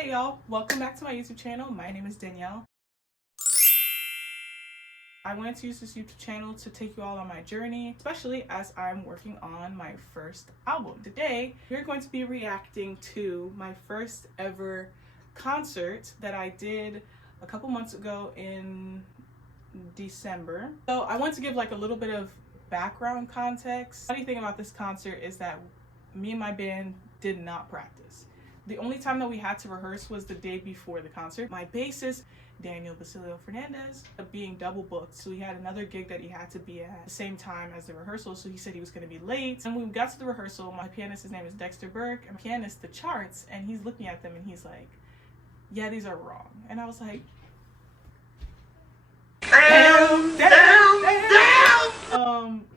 Hey y'all, welcome back to my YouTube channel. My name is Danielle. I wanted to use this YouTube channel to take you all on my journey, especially as I'm working on my first album. Today, we're going to be reacting to my first ever concert that I did a couple months ago in December. So I want to give like a little bit of background context. The funny thing about this concert is that me and my band did not practice. The only time that we had to rehearse was the day before the concert. My bassist, Danno Basilio-Fernandez, being double booked, so he had another gig that he had to be at the same time as the rehearsal, so he said he was going to be late. And when we got to the rehearsal, my pianist, his name is Dexter, birk, and pianist the charts, and he's looking at them and he's like, yeah, these are wrong. And I was like, damn.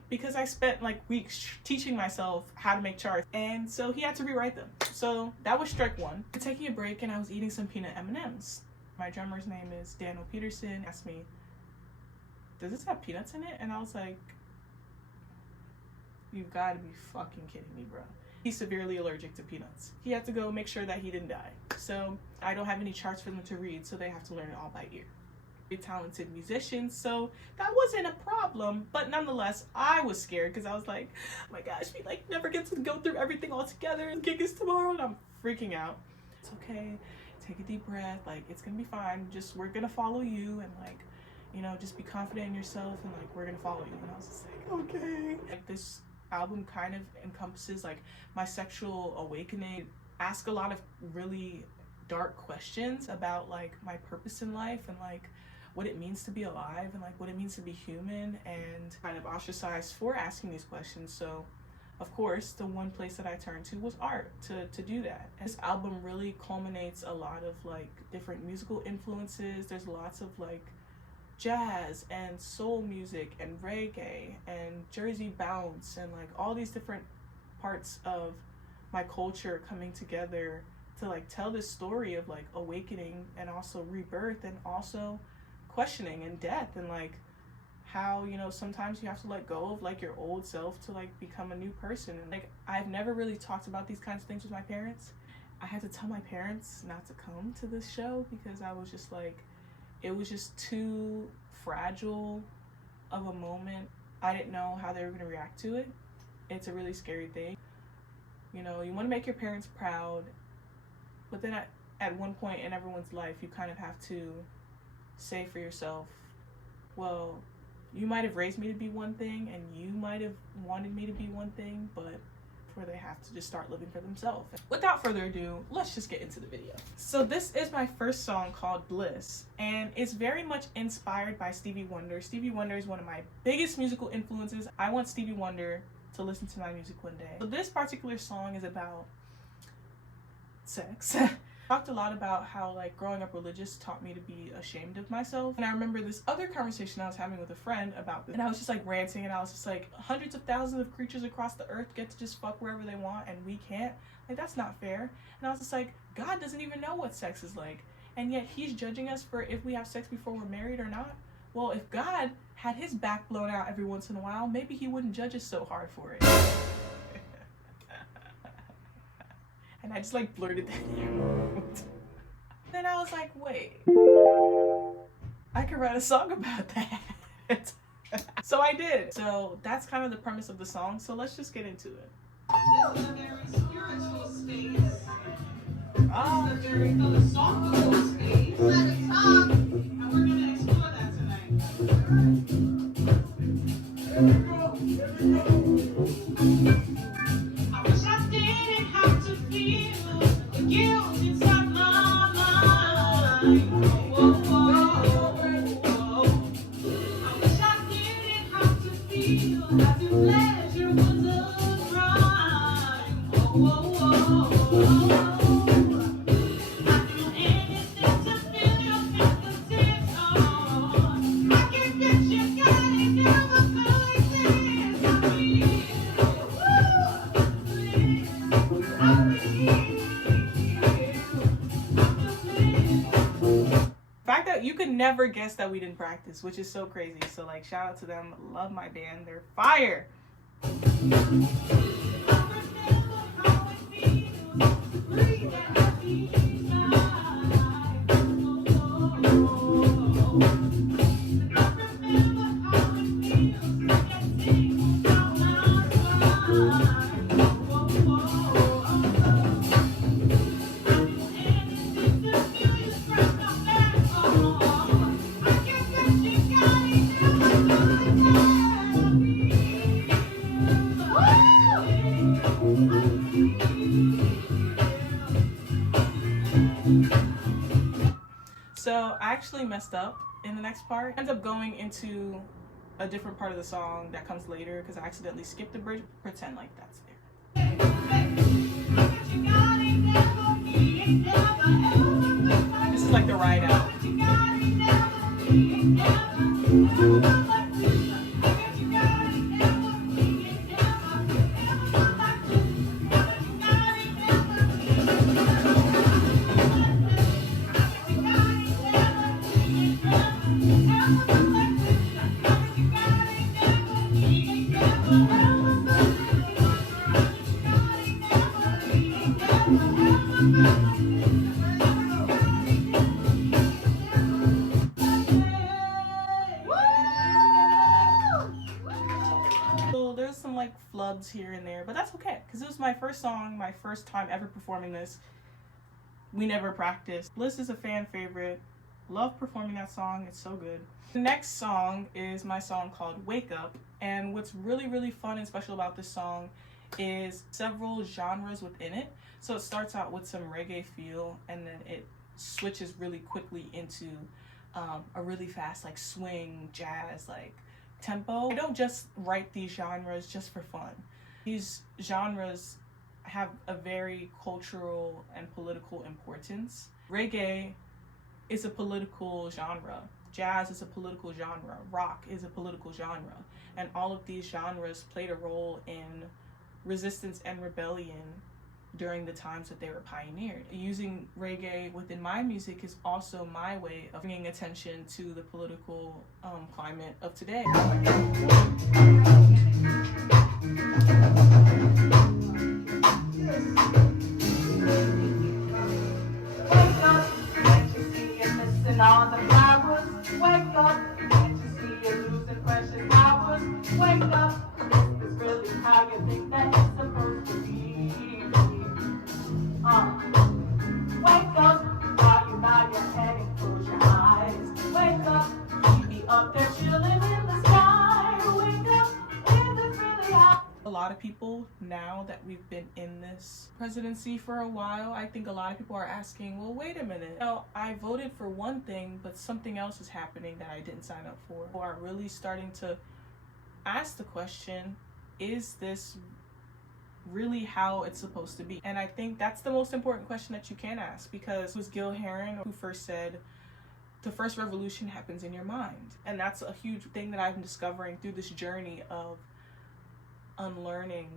Because I spent like weeks teaching myself how to make charts, and so he had to rewrite them. So that was strike one. Taking a break, and I was eating some peanut M&Ms. My drummer's name is Danno Peterson. Asked me, does this have peanuts in it? And I was like, you've got to be fucking kidding me, bro. He's severely allergic to peanuts. He had to go make sure that he didn't die. So I don't have any charts for them to read, so they have to learn it all by ear. Talented musicians, so that wasn't a problem, but nonetheless I was scared because I was like, oh my gosh, we like never get to go through everything all together, and gig is tomorrow, and I'm freaking out. It's okay, take a deep breath, like it's gonna be fine, just we're gonna follow you, and like, you know, just be confident in yourself, and like we're gonna follow you. And I was just like, okay. Like this album kind of encompasses like my sexual awakening. Ask a lot of really dark questions about like my purpose in life, and like what it means to be alive, and like what it means to be human, and kind of ostracized for asking these questions. So of course the one place that I turned to was art to do that. And this album really culminates a lot of like different musical influences. There's lots of like jazz and soul music and reggae and Jersey bounce, and like all these different parts of my culture coming together to like tell this story of like awakening, and also rebirth, and also questioning and death, and like how, you know, sometimes you have to let go of like your old self to like become a new person. And like I've never really talked about these kinds of things with my parents. I had to tell my parents not to come to this show because I was just like, it was just too fragile of a moment. I didn't know how they were going to react to it. It's a really scary thing. You know, you want to make your parents proud, but then at one point in everyone's life you kind of have to say for yourself, well, you might have raised me to be one thing, and you might have wanted me to be one thing, but before they have to just start living for themselves. Without further ado, let's just get into the video. So this is my first song called Bliss, and it's very much inspired by Stevie Wonder. Stevie Wonder is one of my biggest musical influences. I want Stevie Wonder to listen to my music one day. So this particular song is about sex. Talked a lot about how like growing up religious taught me to be ashamed of myself. And I remember this other conversation I was having with a friend about this, and I was just like ranting, and I was just like, hundreds of thousands of creatures across the earth get to just fuck wherever they want and we can't. Like, that's not fair. And I was just like, God doesn't even know what sex is like, and yet he's judging us for if we have sex before we're married or not. Well, if God had his back blown out every once in a while, maybe he wouldn't judge us so hard for it. And I just like blurted that out. Then I was like, wait, I could write a song about that. So I did. So that's kind of the premise of the song. So let's just get into it. This is a very spiritual space. This is a very philosophical space. Let it talk. And we're going to explore that tonight. Here we go. Here we go. I wish I didn't have to feel the guilt inside my mind. Whoa, whoa, whoa. I wish I didn't have to feel happy pleasure was a crime. Whoa, whoa, whoa. I do anything to feel your fingertips on. I can get you, got it, never felt like this. I feel. The fact that you could never guess that we didn't practice, which is so crazy. So like, shout out to them. Love my band. They're fire. I remember how it feels, breathe that happy now. So I actually messed up in the next part. I end up going into a different part of the song that comes later because I accidentally skipped the bridge. Pretend like that's there. This is like the ride out. So there's some like flubs here and there, but that's okay because it was my first song, my first time ever performing this. We never practiced. Bliss is a fan favorite. Love performing that song, it's so good. The next song is my song called Wake Up, and what's really fun and special about this song is several genres within it. So it starts out with some reggae feel and then it switches really quickly into a really fast like swing, jazz, like tempo. I don't just write these genres just for fun. These genres have a very cultural and political importance. Reggae is a political genre. Jazz is a political genre. Rock is a political genre. And all of these genres played a role in resistance and rebellion during the times that they were pioneered. Using reggae within my music is also my way of bringing attention to the political climate of today. On the flowers, wake up, can't you see you're losing precious hours? Wake up, this is really how you think that it's supposed to be. Wake up, while you bow your head and close your eyes. Wake up, you be up there chilling in the sky. Wake up, is this really how? A lot of people, now that we've been in this presidency for a while, I think a lot of people are asking, well, wait a minute. I voted for one thing, but something else is happening that I didn't sign up for. People are really starting to ask the question, is this really how it's supposed to be? And I think that's the most important question that you can ask, because it was Gil Heron who first said, the first revolution happens in your mind. And that's a huge thing that I'm discovering through this journey of unlearning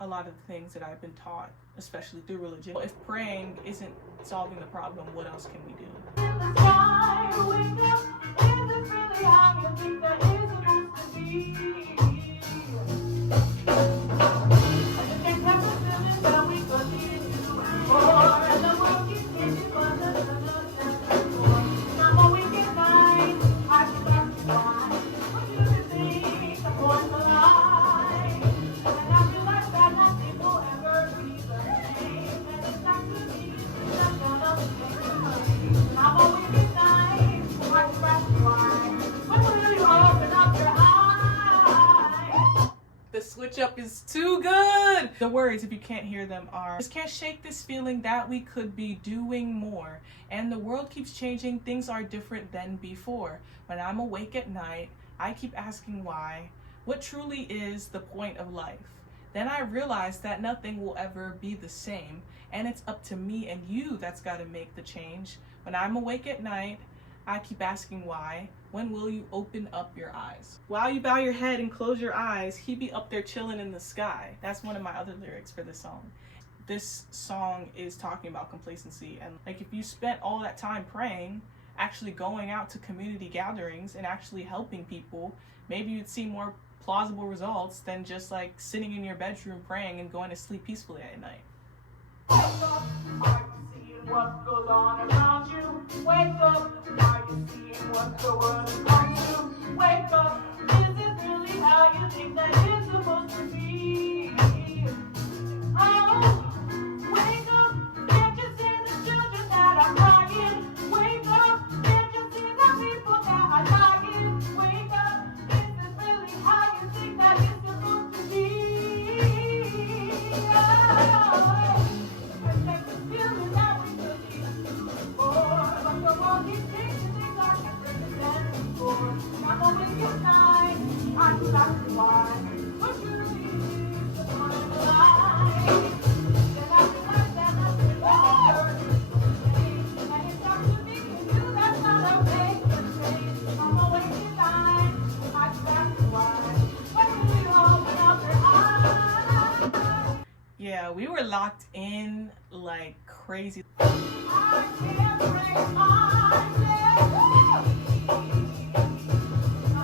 a lot of the things that I've been taught, especially through religion. If praying isn't solving the problem, what else can we do? In the sky, wake up, is this really how you think that it's supposed to be? I think that's the feeling that we continue for, and the world keeps getting further. Now when we get night, I can ask you why. What do you think the point of life? And I feel like that nothing will ever be the same. And it's not to be just another thing. Now when we get night, I can ask you why. When will you open up your eyes? The switch up is too good. The words, if you can't hear them, are, just can't shake this feeling that we could be doing more. And the world keeps changing, things are different than before. When I'm awake at night, I keep asking why. What truly is the point of life? Then I realize that nothing will ever be the same. And it's up to me and you that's gotta make the change. When I'm awake at night, I keep asking why. When will you open up your eyes? While you bow your head and close your eyes, he be up there chilling in the sky. That's one of my other lyrics for this song. This song is talking about complacency, and like if you spent all that time praying, actually going out to community gatherings and actually helping people, maybe you'd see more plausible results than just like sitting in your bedroom praying and going to sleep peacefully at night. Wake up, are you seeing what goes on around you? Wake up, are you seeing what the world has come to? Wake up, is this really how you think that it's supposed to be? Oh, wake up, can't you see the children that are crying? Wake up, can't you see the people that are dying? Wake up, is this really how you think that it's supposed to be? Oh, I take the feeling that we could be like crazy. I can't break myself.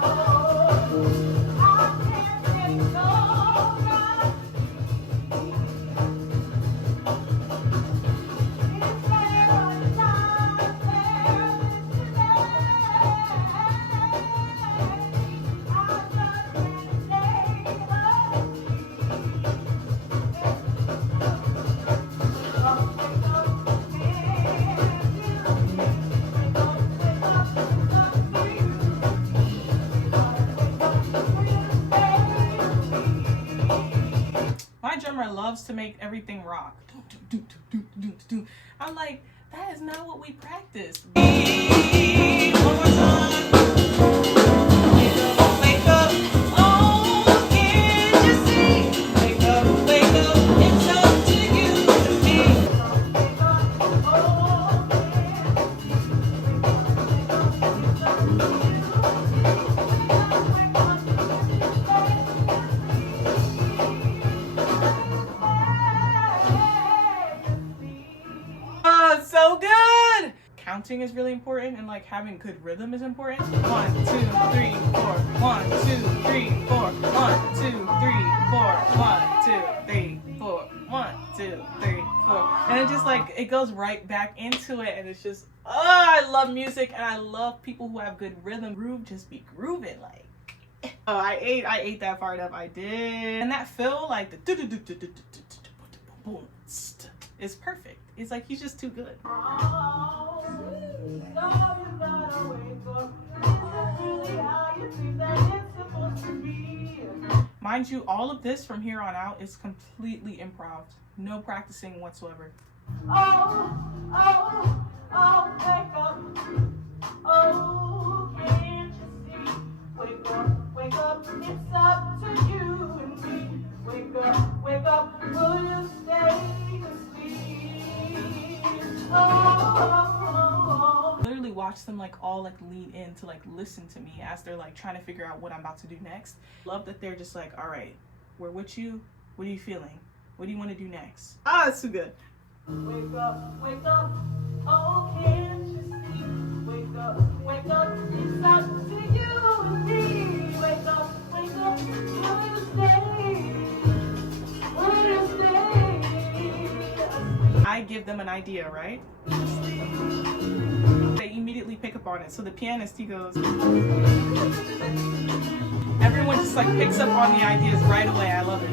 Oh, I can't take no rest. Is there a time there is today? I just can't stay My drummer loves to make everything rock. I'm like, that is not what we practice. One more time. Wake up, oh, can't you see? Wake up, it's up to you and me. Oh, so good! Counting is really important, and like having good rhythm is important. 1, 2, 3, 4. 1, 2, 3, 4. 1, 2, 3, 4. 1, 2, 3, 4. 1, 2, 3, 4. And it just like it goes right back into it, and it's just I love music, and I love people who have good rhythm. Groove just be grooving like. Oh, I ate that part up. I did, and that fill like the is perfect. It's like he's just too good. Mind you, all of this from here on out is completely improv. No practicing whatsoever. Oh, wake up. Oh, can't you see? Wake up, it's up to you and me. Wake up, will you stay asleep? Oh. Literally watch them like all like lean in to like listen to me as they're like trying to figure out what I'm about to do next. Love that they're just like, all right, we're with you. What are you feeling? What do you want to do next? Ah, it's too good. Wake up, oh, can't you see? Wake up, it's up to you and me. Wake up, will you stay? Will you stay? I give them an idea, right? They immediately pick up on it. So the pianist, he goes, everyone just like picks up on the ideas right away. I love it.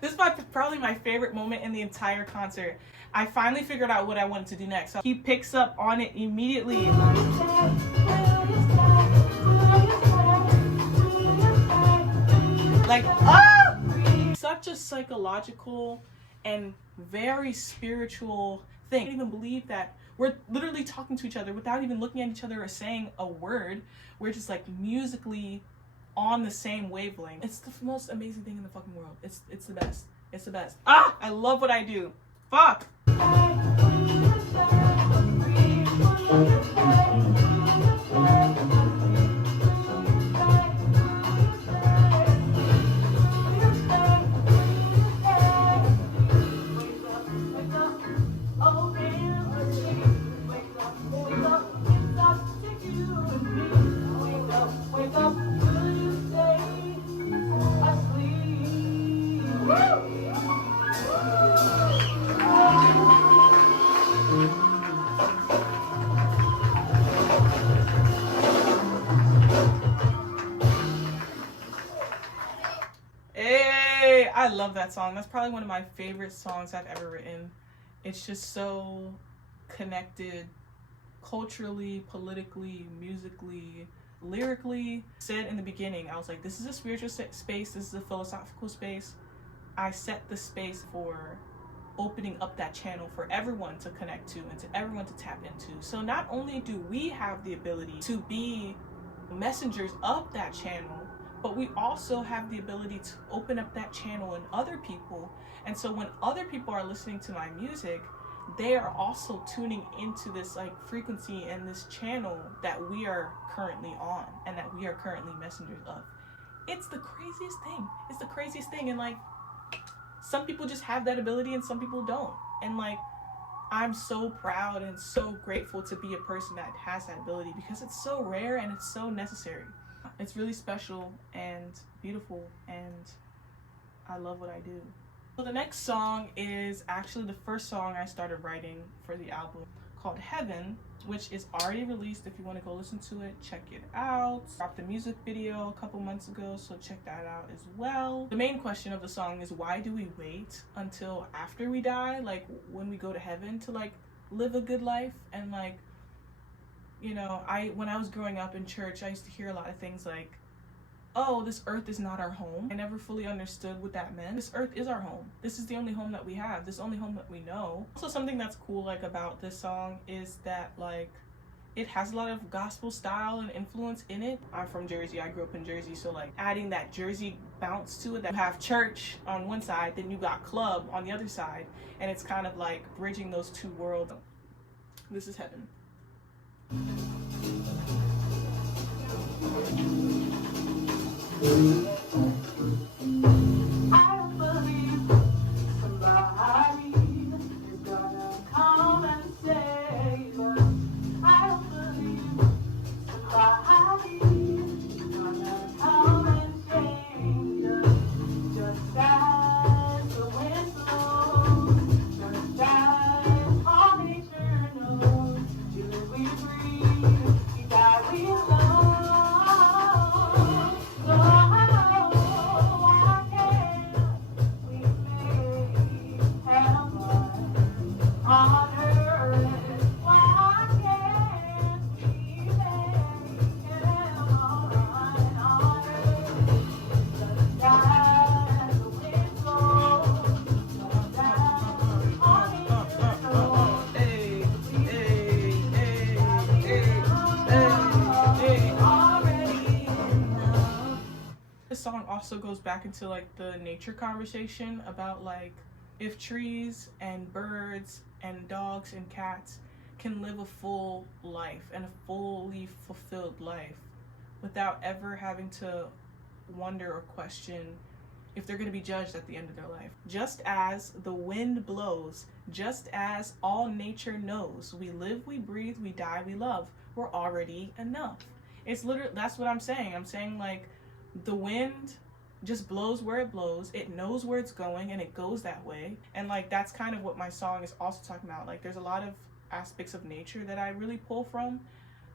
This is probably my favorite moment in the entire concert. I finally figured out what I wanted to do next. So he picks up on it immediately. Like, such a psychological and very spiritual thing. I can't even believe that we're literally talking to each other without even looking at each other or saying a word. We're just like musically on the same wavelength. It's the most amazing thing in the fucking world. It's the best. It's the best. I love what I do. Fuck. I love that song. That's probably one of my favorite songs I've ever written. It's just so connected culturally, politically, musically, lyrically. Said in the beginning, I was like, this is a spiritual space, this is a philosophical space. I set the space for opening up that channel for everyone to connect to and to everyone to tap into. So not only do we have the ability to be messengers of that channel, but we also have the ability to open up that channel in other people. And so when other people are listening to my music, they are also tuning into this like frequency and this channel that we are currently on and that we are currently messengers of. It's the craziest thing. It's the craziest thing. And like, some people just have that ability and some people don't. And like, I'm so proud and so grateful to be a person that has that ability, because it's so rare and it's so necessary. It's really special and beautiful, and I love what I do. So the next song is actually the first song I started writing for the album, called Heaven, which is already released. If you want to go listen to it, check it out. Dropped the music video a couple months ago, so check that out as well. The main question of the song is, why do we wait until after we die, like when we go to heaven, to like live a good life? And like, you know, when I was growing up in church, I used to hear a lot of things like, oh, this earth is not our home. I never fully understood what that meant. This earth is our home. This is the only home that we have. This is the only home that we know. Also, something that's cool like about this song is that like it has a lot of gospel style and influence in it. I'm from Jersey. I grew up in Jersey, so like adding that Jersey bounce to it, that you have church on one side, then you got club on the other side, and it's kind of like bridging those two worlds. This is Heaven. I believe somebody is gonna come and save us. I believe somebody is gonna come and change us. Just as the wind blows, just as all nature knows. You live, we breathe, we die, we love. This song also goes back into like the nature conversation about like if trees and birds and dogs and cats can live a full life and a fully fulfilled life without ever having to wonder or question if they're going to be judged at the end of their life. Just as the wind blows, just as all nature knows, we live, we breathe, we die, we love. We're already enough. It's literally, that's what I'm saying. I'm saying like, the wind just blows where it blows. It knows where it's going and it goes that way. And like, that's kind of what my song is also talking about. Like, there's a lot of aspects of nature that I really pull from.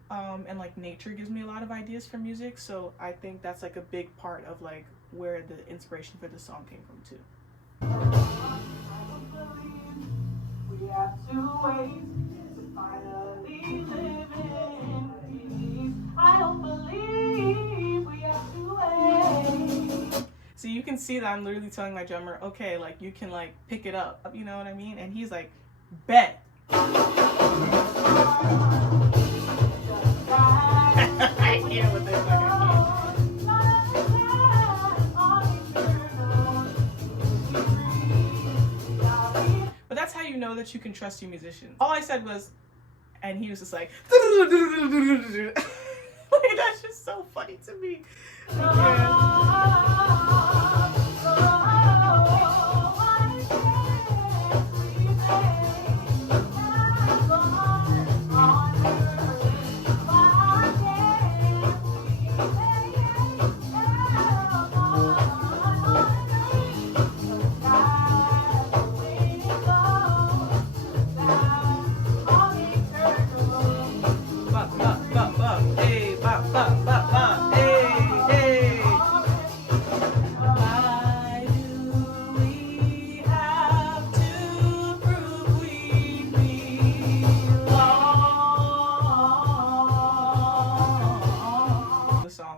And like, nature gives me a lot of ideas for music. So I think that's like a big part of like where the inspiration for the song came from too. We have two ways to finally live in peace. I don't believe we have two ways. So you can see that I'm literally telling my drummer, okay, like you can like pick it up, you know what I mean? And he's like, bet. I can't with this fucking. But that's how you know that you can trust your musicians. All I said was, and he was just like, like that's just so funny to me.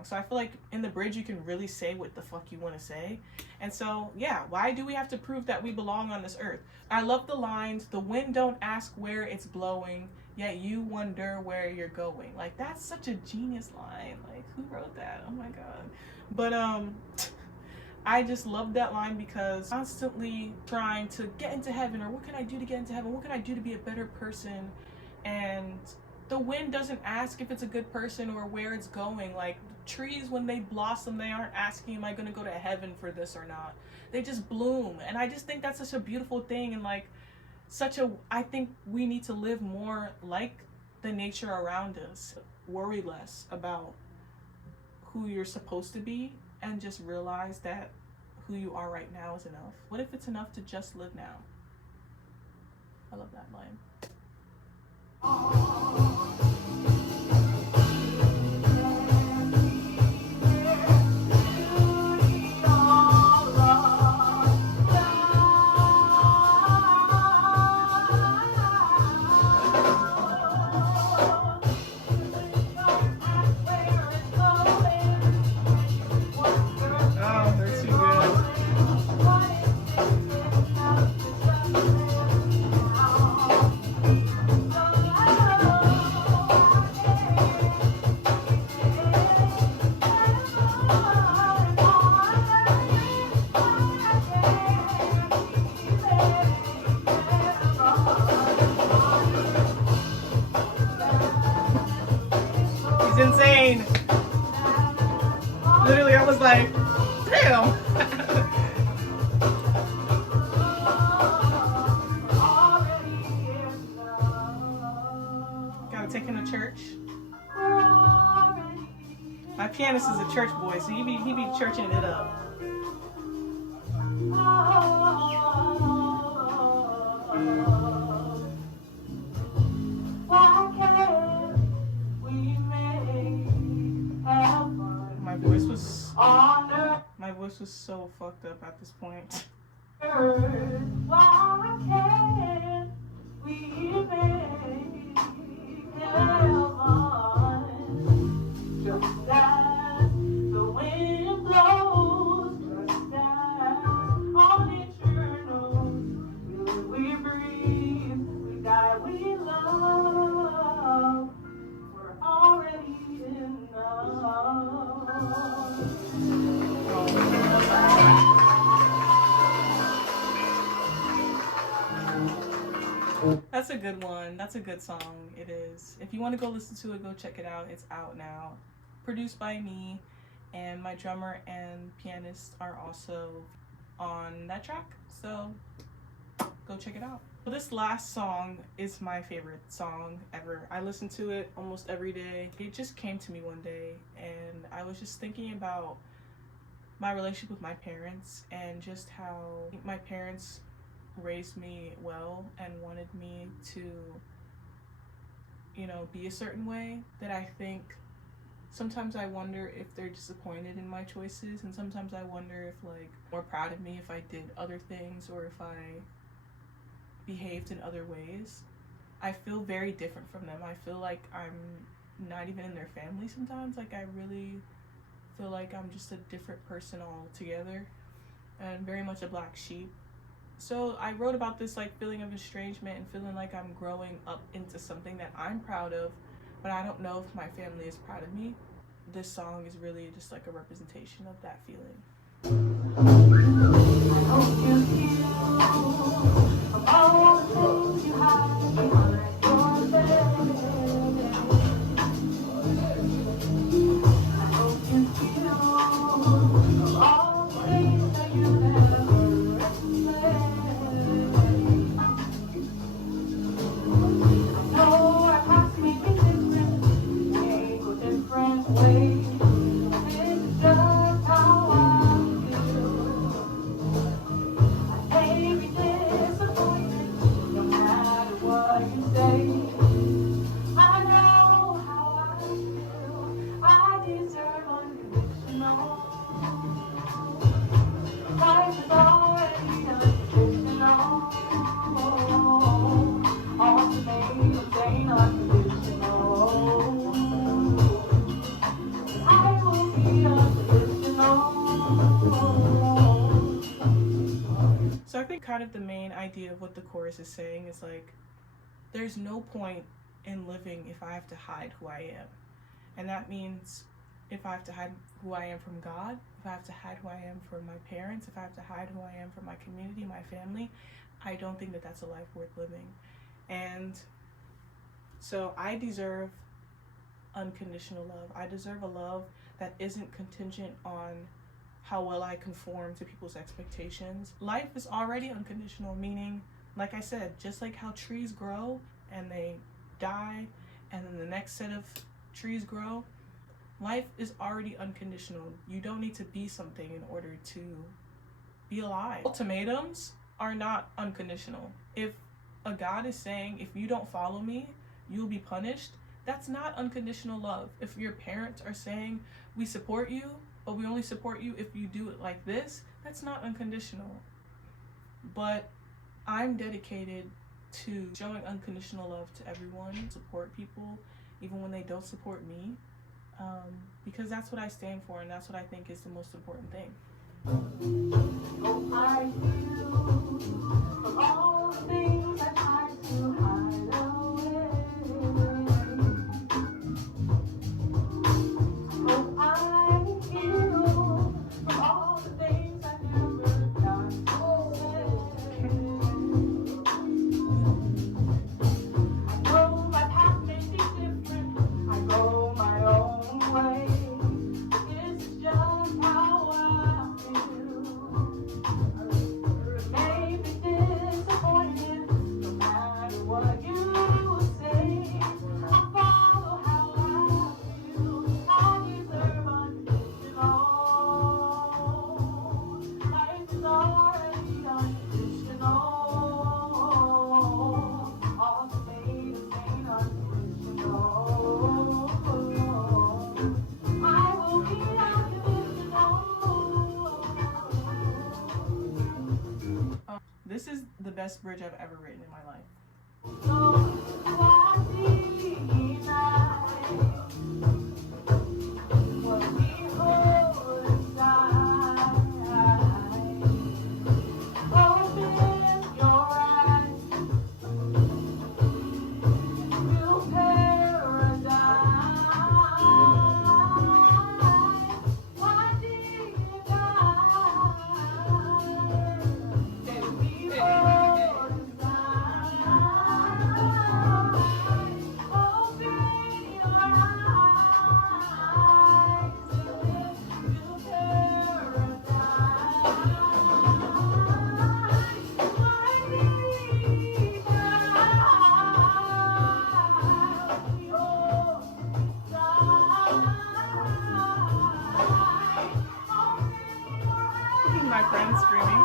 So I feel like in the bridge you can really say what the fuck you want to say. And so yeah, why do we have to prove that we belong on this earth? I love the lines, the wind don't ask where it's blowing, yet you wonder where you're going. Like, that's such a genius line. Like, who wrote that? Oh my god. But I just love that line because constantly trying to get into heaven, or what can I do to get into heaven? What can I do to be a better person? And the wind doesn't ask if it's a good person or where it's going. Like trees, when they blossom, they aren't asking, am I going to go to heaven for this or not? They just bloom. And I just think that's such a beautiful thing. And like I think we need to live more like the nature around us. Worry less about who you're supposed to be and just realize that who you are right now is enough. What if it's enough to just live now? I love that line. Oh, they're too good. He's insane. Literally, I was like, damn. Gotta take him to church. My pianist is a church boy, so he be churching it up. My voice was so fucked up at this point. Why can't we make heaven just as the wind blows, just as all nature knows? We breathe, we die, we love. We're already enough. That's a good one. That's a good song. It is. If you want to go listen to it, go check it out. It's out now. Produced by me, and my drummer and pianist are also on that track. So go check it out. This last song is my favorite song ever. I listen to it almost every day. It just came to me one day, and I was just thinking about my relationship with my parents and just how my parents raised me well and wanted me to, you know, be a certain way, that I think sometimes I wonder if they're disappointed in my choices, and sometimes I wonder if like more proud of me if I did other things or if I behaved in other ways. I feel very different from them. I feel like I'm not even in their family sometimes. Like I really feel like I'm just a different person altogether and very much a black sheep. So I wrote about this like feeling of estrangement and feeling like I'm growing up into something that I'm proud of, but I don't know if my family is proud of me. This song is really just like a representation of that feeling. I hope you feel of all the things you hide behind your bed. I hope you feel of all the things that you never explained. I know our paths may be different, may go different ways. This is just how I feel. I may be disappointed, no matter what you say. I know how I feel. I deserve unconditional. Life is already unconditional. All to me is ain't unconditional. I will be unconditional. So I think kind of the main idea of what the chorus is saying is like, there's no point in living if I have to hide who I am. And that means if I have to hide who I am from God, if I have to hide who I am from my parents, if I have to hide who I am from my community, my family, I don't think that that's a life worth living. And so I deserve unconditional love. I deserve a love that isn't contingent on how well I conform to people's expectations. Life is already unconditional, meaning, like I said, just like how trees grow and they die and then the next set of trees grow, life is already unconditional. You don't need to be something in order to be alive. Ultimatums are not unconditional. If a God is saying, if you don't follow me, you'll be punished, that's not unconditional love. If your parents are saying, we support you, but we only support you if you do it like this, that's not unconditional. But I'm dedicated to showing unconditional love to everyone, support people, even when they don't support me, because that's what I stand for, and that's what I think is the most important thing. Oh, I do, of all the things I try to hide away. Oh, I do, of all the things I never got to say. I know my path may be different, I go my own way. This is just how I feel. May be disappointed, no matter what you say. I follow how I feel. I deserve unconditional. Life is already unconditional. All the things ain't unconditional. I will be unconditional. This is the best bridge I've ever written in my life. My friends screaming.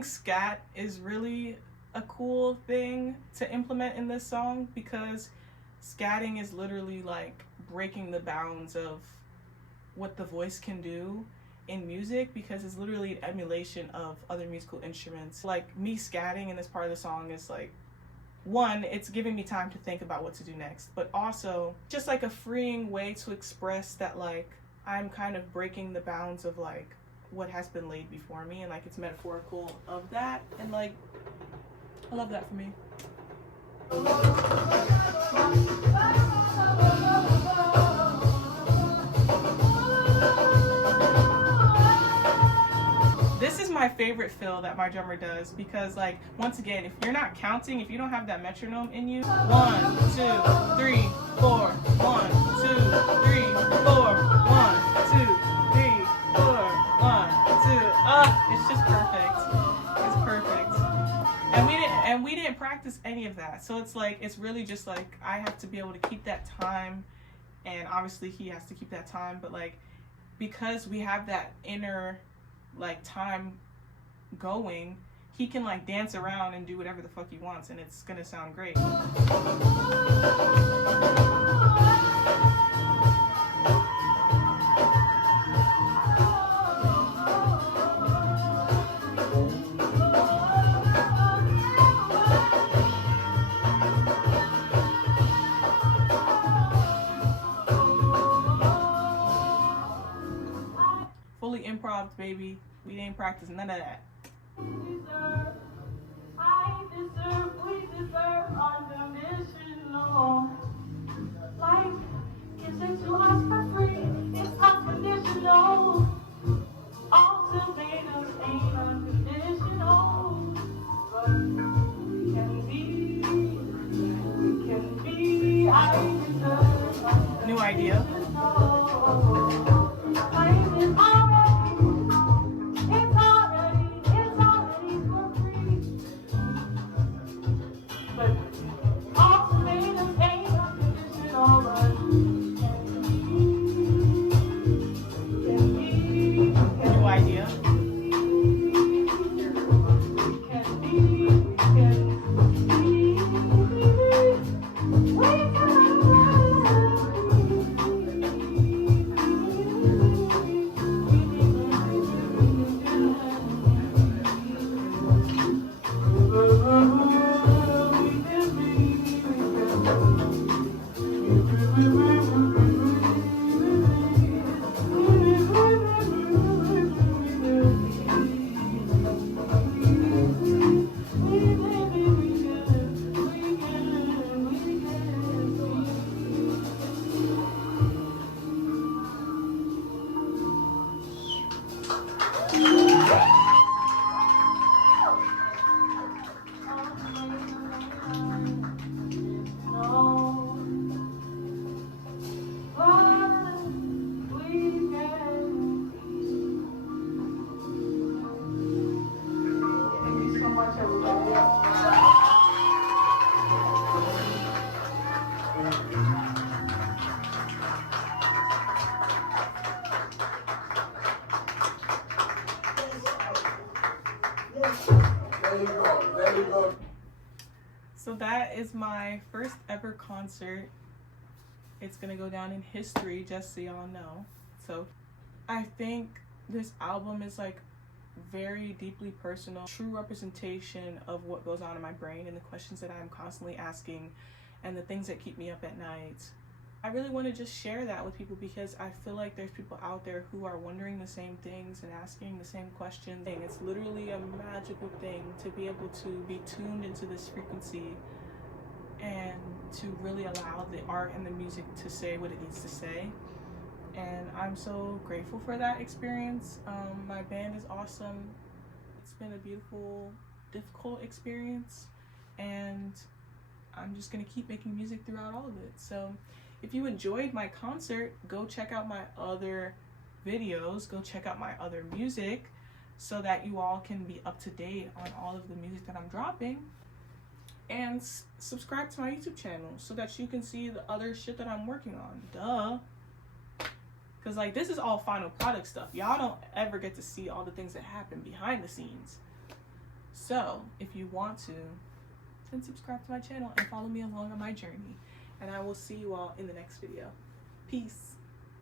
Scat is really a cool thing to implement in this song, because scatting is literally like breaking the bounds of what the voice can do in music, because it's literally an emulation of other musical instruments. Like, me scatting in this part of the song is like, one, it's giving me time to think about what to do next, but also just like a freeing way to express that, like, I'm kind of breaking the bounds of like what has been laid before me, and like it's metaphorical of that, and like I love that for me. This is my favorite fill that my drummer does, because like, once again, if you're not counting, if you don't have that metronome in you, 1, 2, 3, 4, 1, 2, 3, 4, 1, 2, 3, 4, 1, 2. It's just perfect. It's perfect. And we didn't practice any of that. So it's like, it's really just like, I have to be able to keep that time, and obviously he has to keep that time, but like, because we have that inner like time going, he can like dance around and do whatever the fuck he wants, and it's gonna sound great. Fully improv, baby. We didn't practice none of that. We deserve unconditional. Life gives it to us for free. It's unconditional. All tomatoes ain't unconditional. But we can be. I deserve unconditional. New idea. Life is it's already for free. But all tomatoes ain't unconditional, but can be. New idea. So that is my first ever concert. It's gonna go down in history, just so y'all know. So I think this album is like very deeply personal, true representation of what goes on in my brain and the questions that I'm constantly asking and the things that keep me up at night. I really want to just share that with people, because I feel like there's people out there who are wondering the same things and asking the same questions. It's literally a magical thing to be able to be tuned into this frequency and to really allow the art and the music to say what it needs to say. And I'm so grateful for that experience. My band is awesome. It's been a beautiful, difficult experience, and I'm just gonna keep making music throughout all of it. So if you enjoyed my concert, go check out my other videos, go check out my other music, so that you all can be up to date on all of the music that I'm dropping. And subscribe to my YouTube channel so that you can see the other shit that I'm working on. Duh. Because like, this is all final product stuff. Y'all don't ever get to see all the things that happen behind the scenes. So if you want to, then subscribe to my channel and follow me along on my journey. And I will see you all in the next video. Peace.